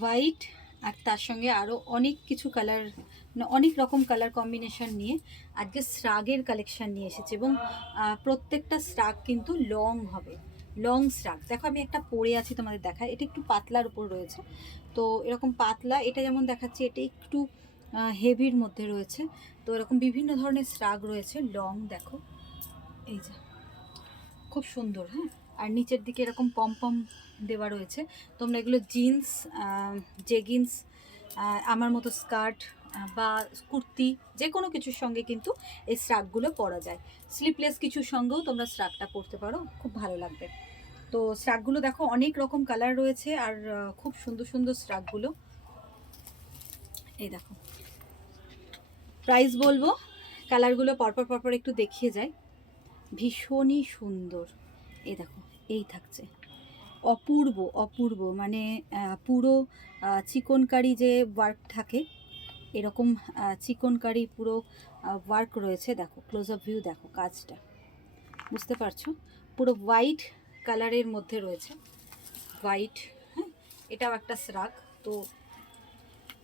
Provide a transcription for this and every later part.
White আর তার সঙ্গে আরও অনেক কিছু কালার, মানে অনেক রকম কালার কম্বিনেশন নিয়ে আজকে শ্রাগের কালেকশান নিয়ে এসেছে। এবং প্রত্যেকটা শ্রাগ কিন্তু লং হবে, লং শ্রাগ। দেখো আমি একটা পরে আছি, তোমাদের দেখায়, এটা একটু পাতলার উপর রয়েছে। তো এরকম পাতলা, এটা যেমন দেখাচ্ছে এটা একটু হেভির মধ্যে রয়েছে। তো এরকম বিভিন্ন ধরনের শ্রাগ রয়েছে লং, দেখো এই যে খুব সুন্দর। হ্যাঁ, আর নিচের দিকে এরকম পম দেওয়া রয়েছে। তোমরা এগুলো জিন্স, জেগিন্স, আমার মতো স্কার্ট বা কুর্তি, যে কোনো কিছুর সঙ্গে কিন্তু এই স্ট্রাকগুলো পরা যায়। স্লিপলেস কিছুর সঙ্গেও তোমরা স্ট্রাকটা পরতে পারো, খুব ভালো লাগবে। তো স্ট্রাকগুলো দেখো অনেক রকম কালার রয়েছে, আর খুব সুন্দর সুন্দর স্ট্রাকগুলো। এই দেখো, প্রাইস বলবো, কালারগুলো পরপর পরপর একটু দেখিয়ে যায়, ভীষণই সুন্দর। এই দেখো, এই থাকছে অপূর্ব অপূর্ব, মানে পুরো চিকনকারি যে ওয়ার্ক থাকে, এরকম চিকনকারি পুরো ওয়ার্ক রয়েছে। দেখো ক্লোজ আপ ভিউ, দেখো কাজটা, বুঝতে পারছো? পুরো হোয়াইট কালারের মধ্যে রয়েছে, হোয়াইট। হ্যাঁ, এটাও একটা শ্রাগ। তো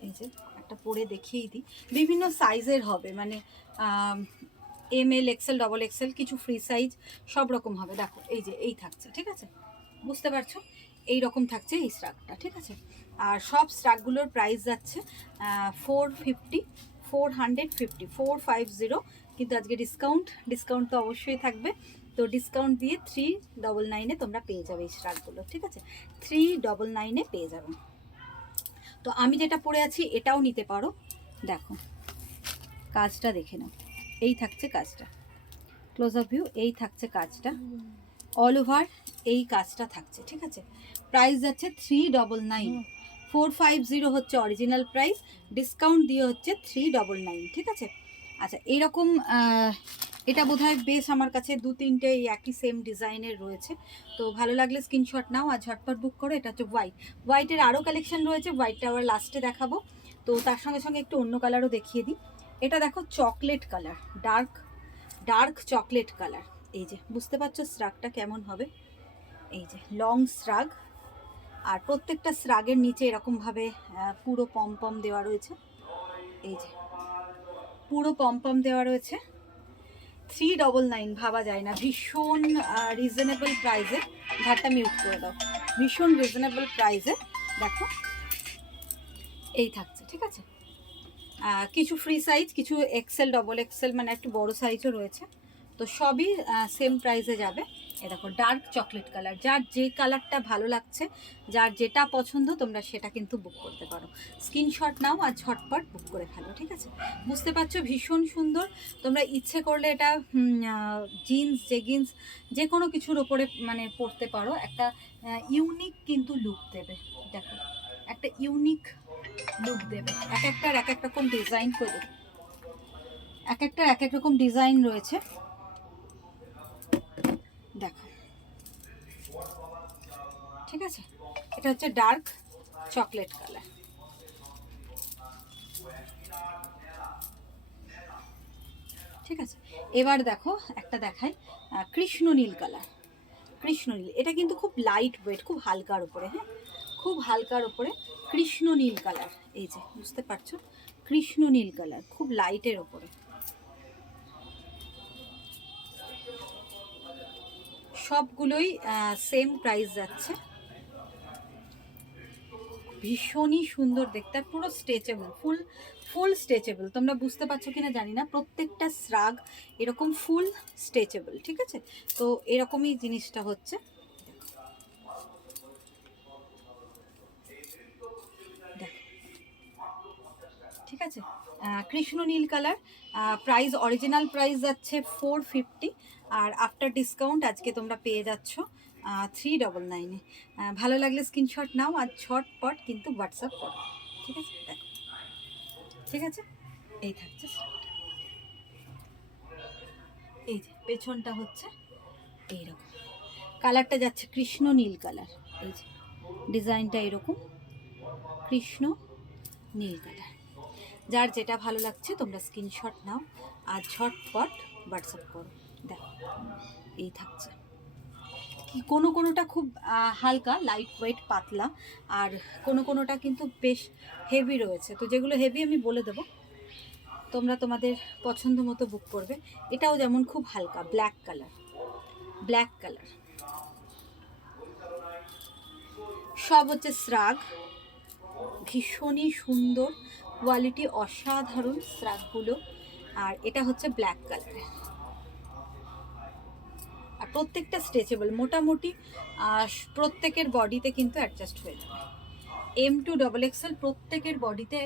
এই যে একটা পরে দেখিয়েই দিই, বিভিন্ন সাইজের হবে, মানে ML, XL, XXL, কিছু ফ্রি সাইজ, সব রকম হবে। দেখো এই যে এই থাকছে, ঠিক আছে? বুঝতে পারছো? এই রকম থাকছে এই স্ট্রাকটা, ঠিক আছে? আর সব স্ট্রাকগুলোর প্রাইস যাচ্ছে 450, 450, 450। কিন্তু আজকে ডিসকাউন্ট তো অবশ্যই থাকবে। তো ডিসকাউন্ট দিয়ে 399-এ তোমরা পেয়ে যাবে এই স্ট্রাকগুলো, ঠিক আছে? 399-এ পেয়ে যাবে। তো আমি যেটা পরে আছি এটাও নিতে পারো। দেখো কাজটা দেখে নাও, এই থাকছে কাজটা, ক্লোজ আপ ভিউ, এই থাকছে কাজটা, অল ওভার এই কাজটা থাকছে, ঠিক আছে? প্রাইস যাচ্ছে 399, 450 হচ্ছে অরিজিনাল প্রাইস, ডিসকাউন্ট দিয়ে হচ্ছে 399, ঠিক আছে? আচ্ছা, এইরকম এটা বোধহয় বেশ আমার কাছে 2-3টে এই একই সেম ডিজাইনের রয়েছে। তো ভালো লাগলে স্ক্রিনশট নাও আর ঝটপট বুক করো। এটা হচ্ছে হোয়াইটের আরও কালেকশন রয়েছে, হোয়াইটটা আবার লাস্টে দেখাবো। তো তার সঙ্গে সঙ্গে একটু অন্য কালারও দেখিয়ে দিই। এটা দেখো chocolate colour, dark chocolate colour. এই যে বুঝতে পারছো স্রাগটা কেমন হবে, এই যে লং স্রাগ। আর প্রত্যেকটা স্রাগের নিচে এরকমভাবে পুরো পম দেওয়া রয়েছে, এই যে পুরো পম দেওয়া রয়েছে। 399, ভাবা যায় না, ভীষণ রিজনেবল প্রাইসে। ঘাটটা মিউট করে দাও, ভীষণ রিজনেবল প্রাইসে। দেখো এই থাকছে, ঠিক আছে? কিছু ফ্রি সাইজ, কিছু XL, XXL, মানে একটু বড় সাইজও রয়েছে। তো সবই সেম প্রাইসে যাবে। এ দেখো ডার্ক চকলেট কালার, যার যে কালারটা ভালো লাগছে, যার যেটা পছন্দ, তোমরা সেটা কিন্তু বুক করতে পারো। স্ক্রিনশট নাও আর ঝটপট বুক করে ফেলো, ঠিক আছে? বুঝতে পারছো, ভীষণ সুন্দর। তোমরা ইচ্ছে করলে এটা জিন্স, জেগিন্স, যে কোনো কিছুর ওপরে মানে পরতে পারো। একটা ইউনিক কিন্তু লুক দেবে। দেখো একটা ইউনিক লুক দেবে। এক একটার এক এক রকম ডিজাইন করে, এক একটার এক এক রকম ডিজাইন রয়েছে। দেখো, ঠিক আছে? এটা হচ্ছে ডার্ক চকলেট কালার, ঠিক আছে? এবার দেখো একটা দেখাই, কৃষ্ণ নীল কালার। কৃষ্ণ নীল, এটা কিন্তু খুব লাইট ওয়েট, খুব হালকার উপরে। হ্যাঁ, খুব হালকার উপরে কৃষ্ণ নীল কালার। এই যে বুঝতে পারছো, কৃষ্ণ নীল কালার, খুব লাইটের ওপরে। সবগুলোই সেম প্রাইস যাচ্ছে। ভীষণই সুন্দর দেখতে, আর পুরো স্ট্রেচেবল, ফুল স্ট্রেচেবল। তোমরা বুঝতে পারছো কিনা জানি না, প্রত্যেকটা শ্রাগ এরকম ফুল স্ট্রেচেবল, ঠিক আছে? তো এরকমই জিনিসটা হচ্ছে। দেখো, ঠিক আছে? কৃষ্ণ নীল কালার, প্রাইস অরিজিনাল প্রাইস যাচ্ছে 450, আর আফটার ডিসকাউন্ট আজকে তোমরা পেয়ে যাচ্ছ 399-এ। ভালো লাগলে স্ক্রিনশট নাও আর ঝটপট কিন্তু হোয়াটসঅ্যাপ করো, ঠিক আছে? দেখো, ঠিক আছে? এই থাকছে শার্টটা, এই যে পেছনটা হচ্ছে এইরকম, কালারটা যাচ্ছে কৃষ্ণ নীল কালার। এই যে ডিজাইনটা এরকম কৃষ্ণ নীল কালার। যার যেটা ভালো লাগছে তোমরা স্ক্রিনশট নাও আর ঝটপট হোয়াটসঅ্যাপ করো। দেখো এই থাকছে, কি কোনোটা খুব হালকা লাইট ওয়েট পাতলা, আর কোনোটা কিন্তু বেশ হেভি রয়েছে। তো যেগুলো হেভি আমি বলে দেবো, তোমরা তোমাদের পছন্দ মতো বুক করবে। এটাও যেমন খুব হালকা ব্ল্যাক কালার, সব হচ্ছে শ্রাগ, ভীষণই সুন্দর কোয়ালিটি, অসাধারণ শ্রাগগুলো। আর এটা হচ্ছে ব্ল্যাক কালারে, আর প্রত্যেকটা স্ট্রেচেবল, মোটামুটি প্রত্যেকের বডিতে কিন্তু অ্যাডজাস্ট হয়ে যাবে। M2XXL প্রত্যেকের বডিতে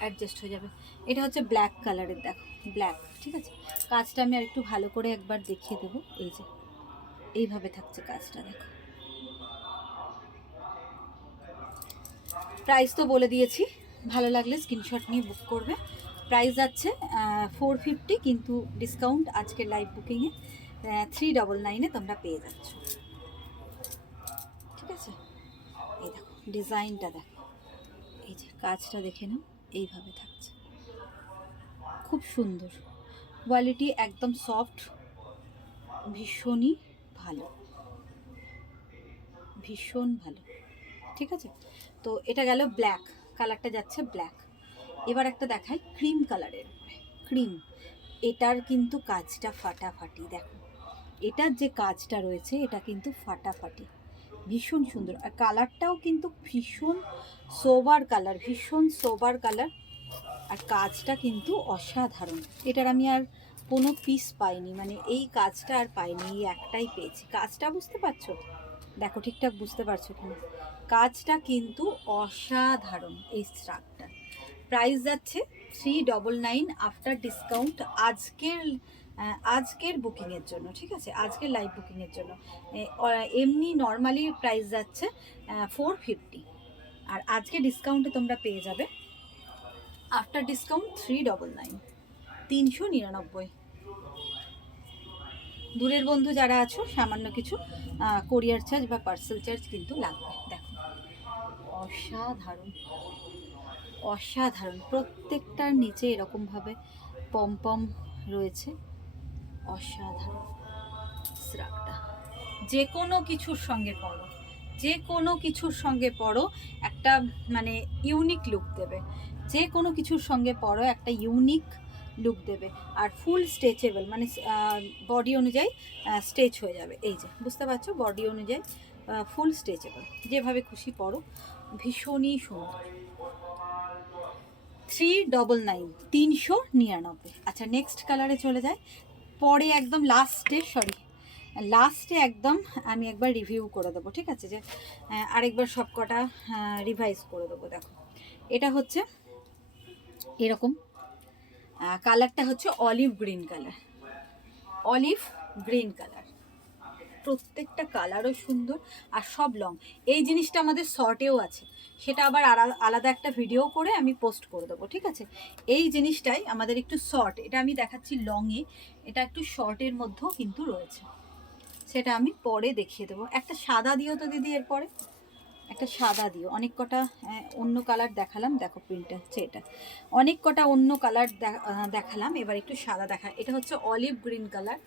অ্যাডজাস্ট হয়ে যাবে। এটা হচ্ছে ব্ল্যাক কালারের, দেখো ব্ল্যাক, ঠিক আছে। কাজটা আমি আর একটু ভালো করে একবার দেখিয়ে দেবো। এই যে এইভাবে থাকছে কাজটা, দেখো। প্রাইস তো বলে দিয়েছি, ভালো লাগলে স্ক্রিনশট নিয়ে বুক করবে। প্রাইস যাচ্ছে 450, কিন্তু ডিসকাউন্ট আজকের লাইভ বুকিংয়ে 399-এ তোমরা পেয়ে যাচ্ছ, ঠিক আছে। এই দেখো ডিজাইনটা, দেখো এই যে কাজটা দেখে নাও, এইভাবে থাকছে, খুব সুন্দর কোয়ালিটি, একদম সফট, ভীষণই ভালো, ভীষণ ভালো, ঠিক আছে। তো এটা গেল ব্ল্যাক কালারটা, যাচ্ছে ব্ল্যাক। এবার একটা দেখাই ক্রিম কালারের উপরে, ক্রিম, এটার কিন্তু কাজটা ফাটাফাটি, দেখো এটার যে কাজটা রয়েছে এটা কিন্তু ফাটাফাটি, ভীষণ সুন্দর। আর কালারটাও কিন্তু ভীষণ সোবার কালার, আর কাজটা কিন্তু অসাধারণ। এটার আমি আর কোনো পিস পাইনি, মানে এই কাজটা আর পাইনি, এই একটাই পেয়েছি। কাজটা বুঝতে পারছো, দেখো ঠিকঠাক বুঝতে পারছো কিনা, কাজটা কিন্তু অসাধারণ। এই স্ট্রাকটা প্রাইস যাচ্ছে 399 আফটার ডিসকাউন্ট, আজকের বুকিংয়ের জন্য, ঠিক আছে, আজকের লাইভ বুকিংয়ের জন্য। এমনি নর্মালি প্রাইস যাচ্ছে 450, আর আজকে ডিসকাউন্টে তোমরা পেয়ে যাবে আফটার ডিসকাউন্ট 399, 399। দূরের বন্ধু যারা আছো, সামান্য কিছু কোরিয়ার চার্জ বা পার্সেল চার্জ কিন্তু লাগবে। দেখো অসাধারণ, প্রত্যেকটার নিচে এরকমভাবে পম রয়েছে, অসাধারণ স্রাগটা। যে কোনো কিছুর সঙ্গে পরো, একটা মানে ইউনিক লুক দেবে, যে কোনো কিছুর সঙ্গে পরো একটা ইউনিক লুক দেবে। আর ফুল স্ট্রেচেবল, মানে বডি অনুযায়ী স্ট্রেচ হয়ে যাবে। এই যে বুঝতে পারছো, বডি অনুযায়ী ফুল স্ট্রেচেবল, যেভাবে খুশি পরো, ভীষণই সুন্দর। 399, 399। আচ্ছা নেক্সট কালারে চলে যায়, পরে একদম লাস্টে একদম আমি একবার রিভিউ করে দেবো, ঠিক আছে, যে আরেকবার সব কটা রিভাইজ করে দেবো। দেখো এটা হচ্ছে এরকম, কালারটা হচ্ছে অলিভ গ্রিন কালার, প্রত্যেকটা কালারও সুন্দর, আর সব লং। এই জিনিসটা আমাদের শর্টেও আছে, সেটা আবার আলাদা একটা ভিডিও করে আমি পোস্ট করে দেবো, ঠিক আছে। এই জিনিসটাই আমাদের একটু শর্ট, এটা আমি দেখাচ্ছি লংয়ে, এটা একটু শর্টের মধ্যেও কিন্তু রয়েছে, সেটা আমি পরে দেখিয়ে দেবো। একটা সাদা দিও তো দিদি, এরপরে একটা সাদা দিও। অনেক কটা অন্য কালার দেখালাম, দেখো প্রিন্টটা হচ্ছে এটা, অনেক কটা অন্য কালার দেখালাম, এবার একটু সাদা দেখা। এটা হচ্ছে অলিভ গ্রিন কালার,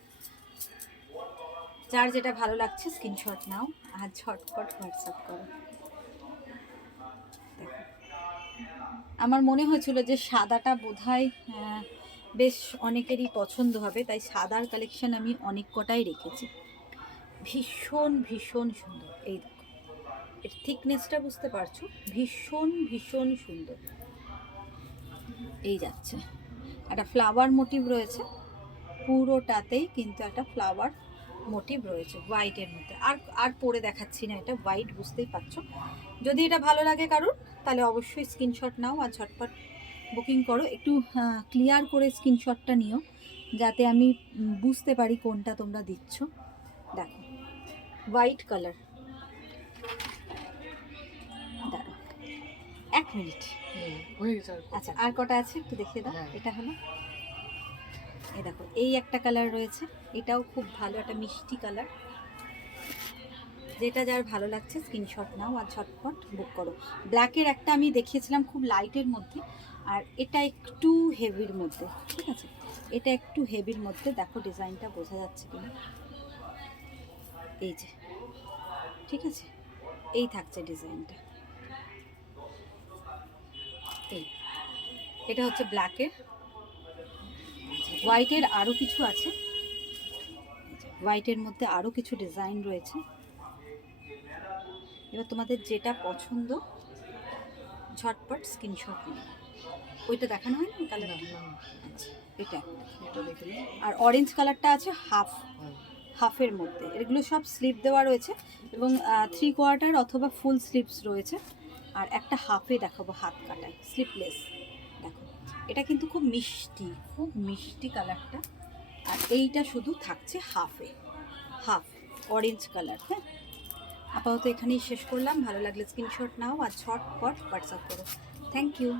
যার যেটা ভালো লাগছে স্ক্রিনশট নাও আর ঝটপট হোয়াটসঅ্যাপ করো। দেখো আমার মনে হয়েছিল যে সাদাটা বোধহয় বেশ অনেকেরই পছন্দ হবে, তাই সাদার কালেকশন আমি অনেক কটাই রেখেছি। ভীষণ সুন্দর, এই দেখো এর থিকনেসটা বুঝতে পারছো, ভীষণ সুন্দর। এই যাচ্ছে একটা ফ্লাওয়ার মোটিভ রয়েছে, পুরোটাতেই কিন্তু একটা ফ্লাওয়ার মোটিভ রয়েছে হোয়াইটের মধ্যে। আর পরে দেখাচ্ছি না, এটা হোয়াইট, বুঝতেই পারছো। যদি এটা ভালো লাগে কারণ, তাহলে অবশ্যই স্ক্রিনশট নাও আর ঝটপট বুকিং করো। একটু ক্লিয়ার করে স্ক্রিনশটটা নিও, যাতে আমি বুঝতে পারি কোনটা তোমরা দিচ্ছ। দেখো হোয়াইট কালার, দাঁড়ো 1 মিনিট। আচ্ছা আর কটা আছে একটু দেখিয়ে দাও। এটা হলো, এই দেখো এই একটা কালার রয়েছে, এটাও খুব ভালো, একটা মিষ্টি কালার। যেটা যার ভালো লাগছে স্ক্রিনশট নাও আর ঝটপট বুক করো। ব্ল্যাকের একটা আমি দেখিয়েছিলাম খুব লাইটের মধ্যে, আর এটা একটু হেভির মধ্যে, ঠিক আছে, এটা একটু হেভির মধ্যে। দেখো ডিজাইনটা বোঝা যাচ্ছে কিনা, এই যে, ঠিক আছে, এই থাকছে ডিজাইনটা। এই এটা হচ্ছে ব্ল্যাকের। হোয়াইটের আরও কিছু আছে, হোয়াইটের মধ্যে আরও কিছু ডিজাইন রয়েছে। এবার তোমাদের যেটা পছন্দ ঝটপট স্ক্রিনশট নিয়ে। ওইটা দেখানো হয় না কালারটা? আচ্ছা, এটা আর অরেঞ্জ কালারটা আছে হাফের মধ্যে। এগুলো সব স্লিভ দেওয়া রয়েছে এবং 3/4 অথবা ফুল স্লিভস রয়েছে। আর একটা হাফে দেখাবো, হাত কাটায় স্লিভলেস। দেখো এটা কিন্তু খুব মিষ্টি কালারটা। আর এইটা শুধু থাকছে হাফ অরেঞ্জ কালার। হ্যাঁ, আপাতত এখানেই শেষ করলাম। ভালো লাগলে স্ক্রিনশট নাও আর ঝটপট হোয়াটসঅ্যাপ করো। Thank you.